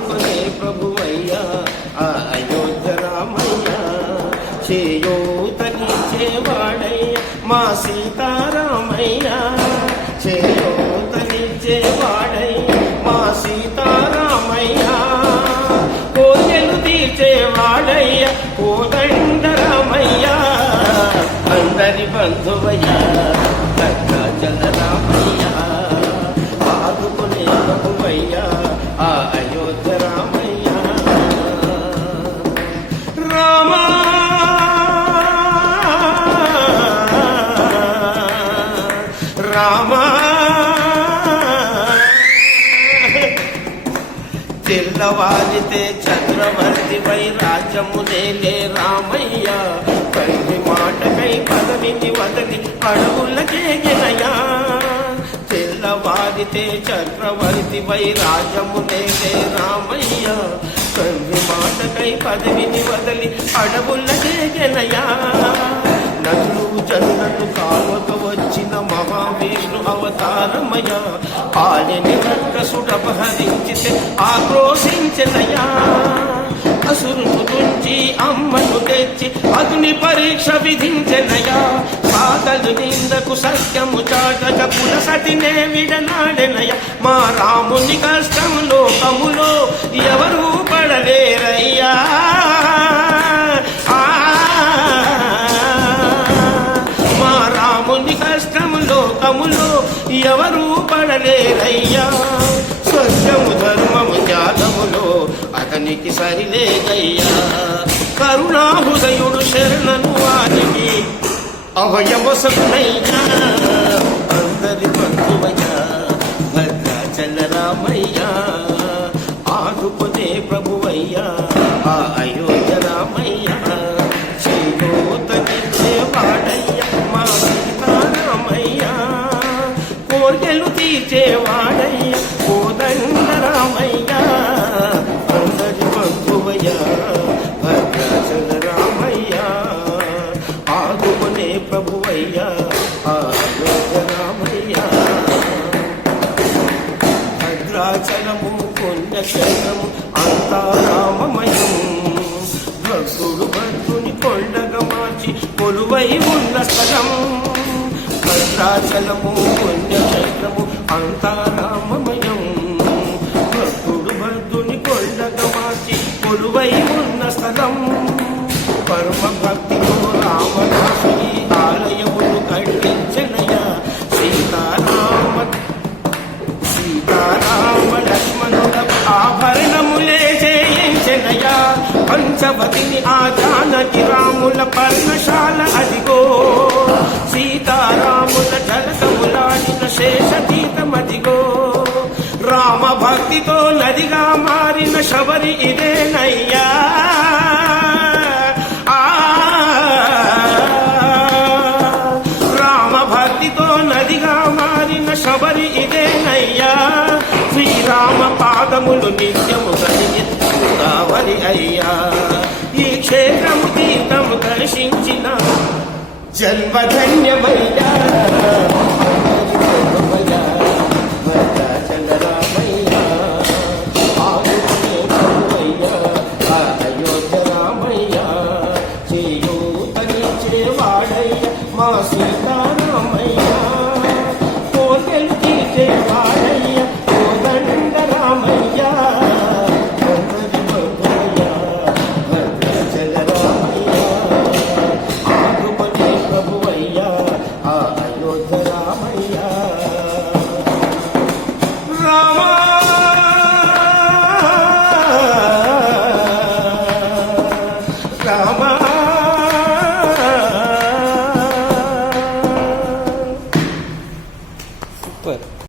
రామునే ప్రభువయ్యా ఆ అయోధ్య రామయ్యా చేయూతనిచ్చేవాడయ్యా మా సీతారామయ్యా చేయూతనిచ్చేవాడయ్యా మా సీతారామయ్యా. కోదెలు తీర్చేవాడయ్యా కోదండరామయ్యా. అందరి బంధువ తెల్లవారితే చంద్రవర్తి వై రాజ్యము రామయ్య. తండ్రి మాటకై పదవిని వదలి అడవులకే గినయా తెల్లవారితే చక్రవర్తి వై రాజ్యము రామయ్య. తండ్రి మాటకై పదవిని వదలి అడవులకే గినయా నన్ను జనులను కావక వచ్చిన మహావిష్ణు అవతారమయ పాలిని రక్కసుడపహరించితే ఆక్రోశించనయా అసురును తుంచి అమ్మను తెచ్చి అగ్ని పరీక్ష విధించెనయా సాధలు నిందకు సత్యము చాటక పులసటినే విడనాడెనయ మా రాముని కష్టం లోకములో ఎవరు పడలేరయ్యా. మా రాముని కష్టం లోకములో ఎవరు పడలేరయ్యా. అభయవసనయ్యా అందరి బంధువయ్యా భద్రాచల రామయ్యా ఆదుకునే ప్రభువయ్యా ఆ అయోధ్య రామయ్యా చేయూతనిచ్చే వాడయ్యా మా సీతారామయ్యా కోర్కెలు తీర్చేవాడయ్య కోదండరామయ్యా అందరి బంధువయ్యా భద్రాచలము పుణ్యక్షేత్రము అంతా రామమయం భక్తుడు భక్తుని కొండగా మార్చి కొలువై ఉన్న స్థలం. భద్రాచలము పుణ్యక్షేత్రము అంతా రామమయం భక్తుడు భక్తుని కొండగా మార్చి కొలువై ఉన్న స్థలం. పంచవతిని ఆ జానకి రాముల పర్ణశాల అదిగో. సీతారాముల జలసములాడిన శేషతీతమదిగో రామ భక్తితో నదిగా మారిన శబరి ఇదేనయ్యా. రామ భక్తితో నదిగా మారిన శబరి ఇదేనయ్యా. శ్రీరామ పాదములు నిత్యము కలిగి కావలి అయ్యా. ఈ క్షేత్రము తీర్థము దర్శించిన జన్మధన్యమయ్యా. మా సీతా का हम